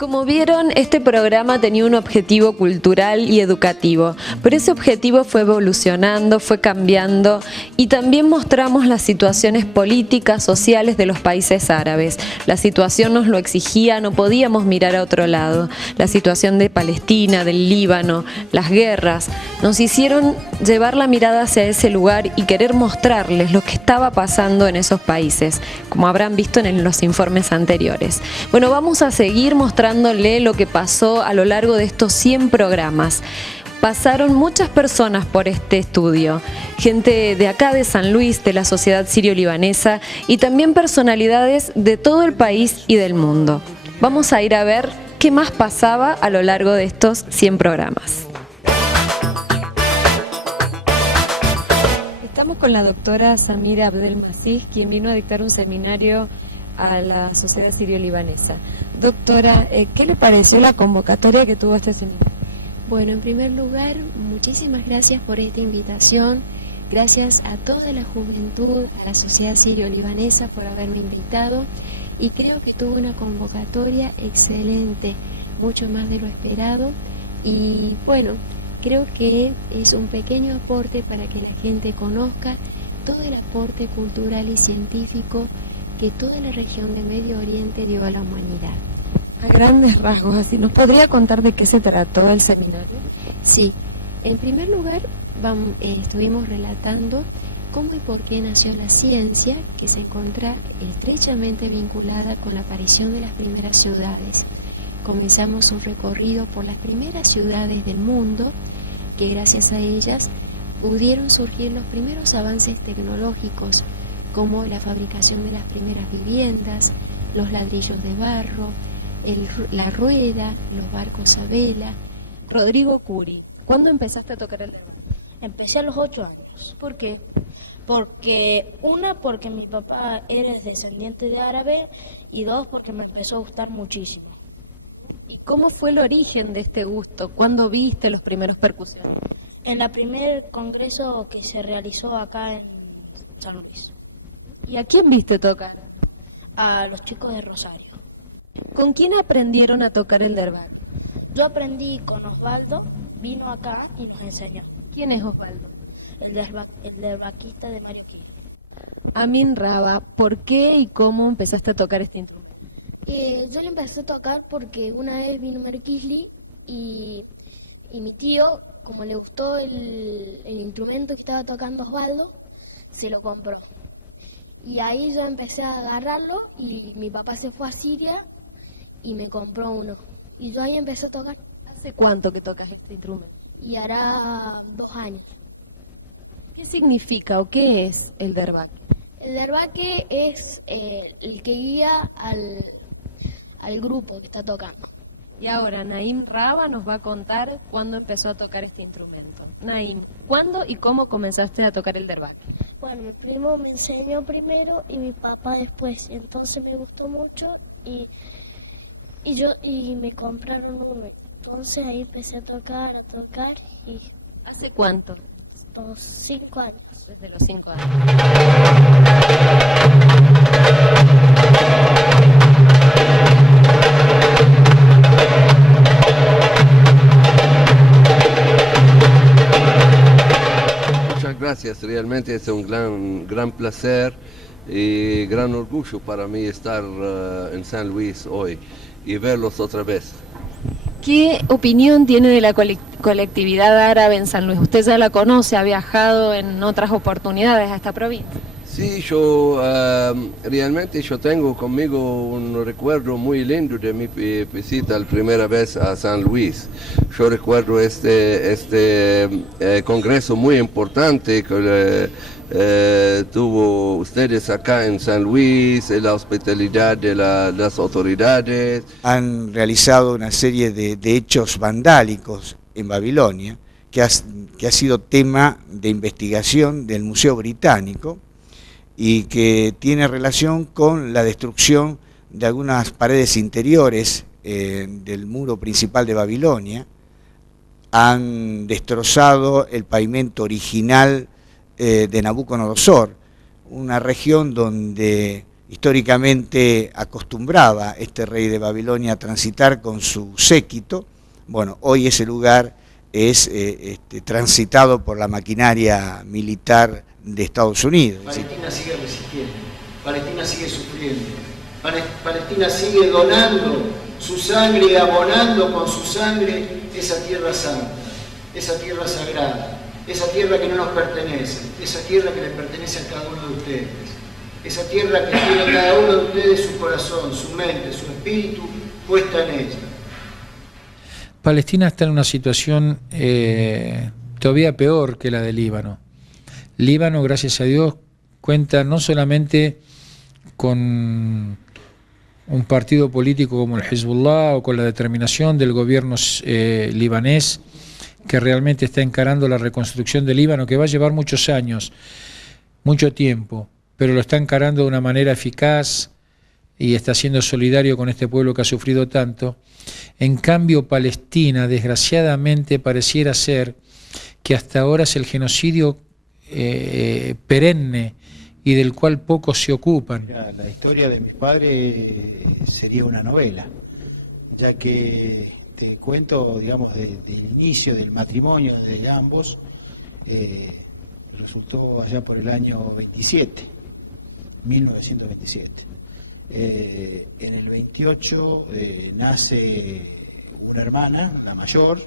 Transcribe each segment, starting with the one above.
Como vieron, este programa tenía un objetivo cultural y educativo, pero ese objetivo fue evolucionando, fue cambiando y también mostramos las situaciones políticas, sociales de los países árabes. La situación nos lo exigía, no podíamos mirar a otro lado. La situación de Palestina, del Líbano, las guerras, nos hicieron llevar la mirada hacia ese lugar y querer mostrarles lo que estaba pasando en esos países, como habrán visto en los informes anteriores. Bueno, vamos a seguir mostrándole lo que pasó a lo largo de estos 100 programas. Pasaron muchas personas por este estudio, gente de acá de San Luis, de la sociedad sirio-libanesa y también personalidades de todo el país y del mundo. Vamos a ir a ver qué más pasaba a lo largo de estos 100 programas. Estamos con la doctora Samira Abdelmasih, quien vino a dictar un seminario a la sociedad sirio-libanesa. Doctora, ¿qué le pareció la convocatoria que tuvo este seminario? Bueno, en primer lugar, muchísimas gracias por esta invitación. Gracias a toda la juventud, a la sociedad sirio-libanesa por haberme invitado. Y creo que tuvo una convocatoria excelente, mucho más de lo esperado. Y bueno, creo que es un pequeño aporte para que la gente conozca todo el aporte cultural y científico que toda la región de Medio Oriente dio a la humanidad. A grandes rasgos, así, ¿nos podría contar de qué se trató el seminario? Sí, en primer lugar estuvimos relatando cómo y por qué nació la ciencia, que se encuentra estrechamente vinculada con la aparición de las primeras ciudades. Comenzamos un recorrido por las primeras ciudades del mundo, que gracias a ellas pudieron surgir los primeros avances tecnológicos, como la fabricación de las primeras viviendas, los ladrillos de barro, la rueda, los barcos a vela. Rodrigo Curi, ¿cuándo empezaste a tocar el derbaque? Empecé a los 8 años. ¿Por qué? Porque mi papá era descendiente de árabe y dos, porque me empezó a gustar muchísimo. ¿Y cómo fue el origen de este gusto? ¿Cuándo viste los primeros percusiones? En el primer congreso que se realizó acá en San Luis. ¿Y a quién viste tocar? A los chicos de Rosario. ¿Con quién aprendieron a tocar el derbaque? Yo aprendí con Osvaldo, vino acá y nos enseñó. ¿Quién es Osvaldo? El derbaquista de Mario Kiri. Amin Raba, ¿por qué y cómo empezaste a tocar este instrumento? Yo le empecé a tocar porque una vez vino Mario Kiri y mi tío, como le gustó el instrumento que estaba tocando Osvaldo, se lo compró. Y ahí yo empecé a agarrarlo y mi papá se fue a Siria y me compró uno. Y yo ahí empecé a tocar. ¿Hace cuánto que tocas este instrumento? Y hará 2 años. ¿Qué significa o qué es el derbaque? El derbaque es el que guía al grupo que está tocando. Y ahora Naim Raba nos va a contar cuándo empezó a tocar este instrumento. Naim, ¿cuándo y cómo comenzaste a tocar el derbaque? Bueno, mi primo me enseñó primero y mi papá después. Entonces me gustó mucho y me compraron uno. Entonces ahí empecé a tocar y... ¿Hace cuánto? Los 5 años. Desde los 5 años. Muchas gracias, realmente es un gran placer y gran orgullo para mí estar en San Luis hoy y verlos otra vez. ¿Qué opinión tiene de la colectividad árabe en San Luis? Usted ya la conoce, ha viajado en otras oportunidades a esta provincia. Sí, realmente yo tengo conmigo un recuerdo muy lindo de mi visita la primera vez a San Luis. Yo recuerdo este congreso muy importante que tuvo ustedes acá en San Luis, la hospitalidad de las autoridades. Han realizado una serie de hechos vandálicos en Babilonia, que ha sido tema de investigación del Museo Británico y que tiene relación con la destrucción de algunas paredes interiores del muro principal de Babilonia. Han destrozado el pavimento original de Nabucodonosor, una región donde históricamente acostumbraba este rey de Babilonia a transitar con su séquito. Bueno, hoy ese lugar es transitado por la maquinaria militar de Estados Unidos. Palestina sigue resistiendo, Palestina sigue sufriendo, Palestina sigue donando su sangre y abonando con su sangre esa tierra santa, esa tierra sagrada, esa tierra que no nos pertenece, esa tierra que le pertenece a cada uno de ustedes, esa tierra que tiene cada uno de ustedes su corazón, su mente, su espíritu puesta en ella. Palestina está en una situación todavía peor que la de Líbano. Líbano, gracias a Dios, cuenta no solamente con un partido político como el Hezbollah o con la determinación del gobierno libanés, que realmente está encarando la reconstrucción de Líbano, que va a llevar muchos años, mucho tiempo, pero lo está encarando de una manera eficaz y está siendo solidario con este pueblo que ha sufrido tanto. En cambio, Palestina, desgraciadamente, pareciera ser que hasta ahora es el genocidio perenne y del cual pocos se ocupan. La historia de mi padre sería una novela, ya que te cuento, digamos, del inicio del matrimonio de ambos, resultó allá por el año 1927. En el 28 nace una hermana, la mayor,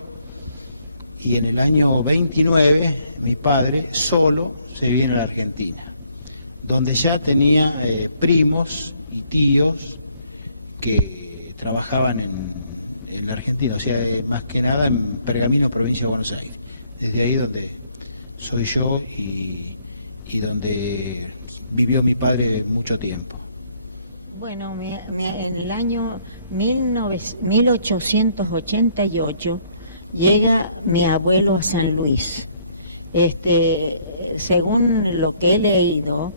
y en el año 29 mi padre solo se viene a la Argentina, donde ya tenía primos y tíos que trabajaban en la Argentina, o sea, más que nada en Pergamino, provincia de Buenos Aires. Desde ahí donde soy yo y donde vivió mi padre mucho tiempo. Bueno, en el año 1888 llega mi abuelo a San Luis. Según lo que he leído,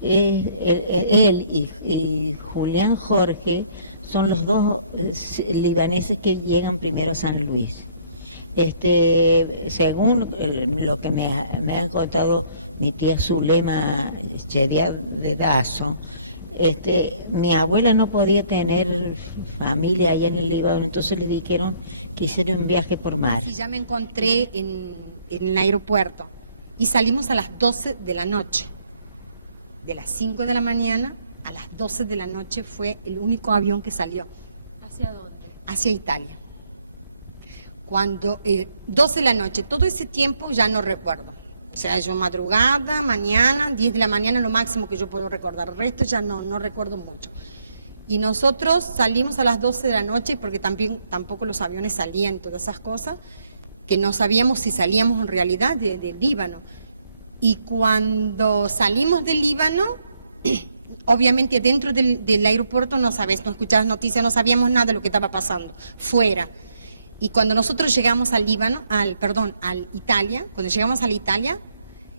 él y Julián Jorge son los dos libaneses que llegan primero a San Luis. Según lo que me ha contado mi tía Zulema Chedia de Dazo, mi abuela no podía tener familia ahí en el Líbano, entonces le dijeron que hiciera un viaje por mar. Y ya me encontré en el aeropuerto y salimos a las 12 de la noche. De las 5 de la mañana a las 12 de la noche fue el único avión que salió. ¿Hacia dónde? Hacia Italia. Cuando 12 de la noche, todo ese tiempo ya no recuerdo. O sea, yo madrugada, mañana, 10 de la mañana, lo máximo que yo puedo recordar. El resto ya no recuerdo mucho. Y nosotros salimos a las 12 de la noche porque tampoco los aviones salían, todas esas cosas, que no sabíamos si salíamos en realidad del Líbano. Y cuando salimos del Líbano, obviamente dentro del aeropuerto no escuchabas noticias, no sabíamos nada de lo que estaba pasando, fuera. Y cuando nosotros llegamos al Italia, cuando llegamos a la Italia,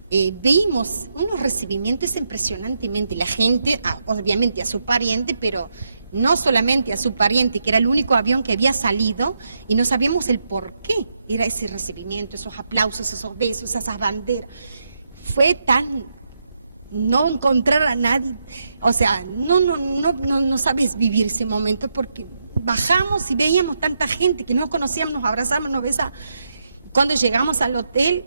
vimos unos recibimientos impresionantemente. La gente, obviamente a su pariente, pero no solamente a su pariente, que era el único avión que había salido, y no sabíamos el por qué era ese recibimiento, esos aplausos, esos besos, esas banderas. Fue tan no encontrar a nadie, o sea, no sabes vivir ese momento porque bajamos y veíamos tanta gente que no conocíamos, nos abrazamos, nos besamos. Cuando llegamos al hotel,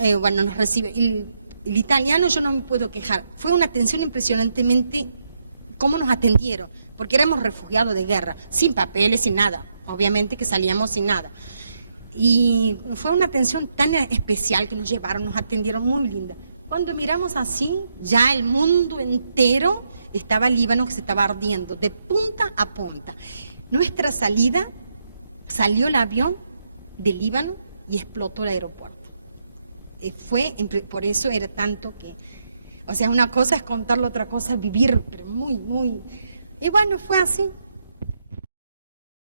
nos recibe el italiano, yo no me puedo quejar. Fue una atención impresionantemente cómo nos atendieron, porque éramos refugiados de guerra, sin papeles, sin nada. Obviamente que salíamos sin nada. Y fue una atención tan especial que nos llevaron, nos atendieron muy linda. Cuando miramos así, ya el mundo entero estaba el Líbano que se estaba ardiendo, de punta a punta. Nuestra salida, salió el avión del Líbano y explotó el aeropuerto. Por eso era tanto que, o sea, una cosa es contarlo, otra cosa es vivir, pero muy, muy... Y bueno, fue así.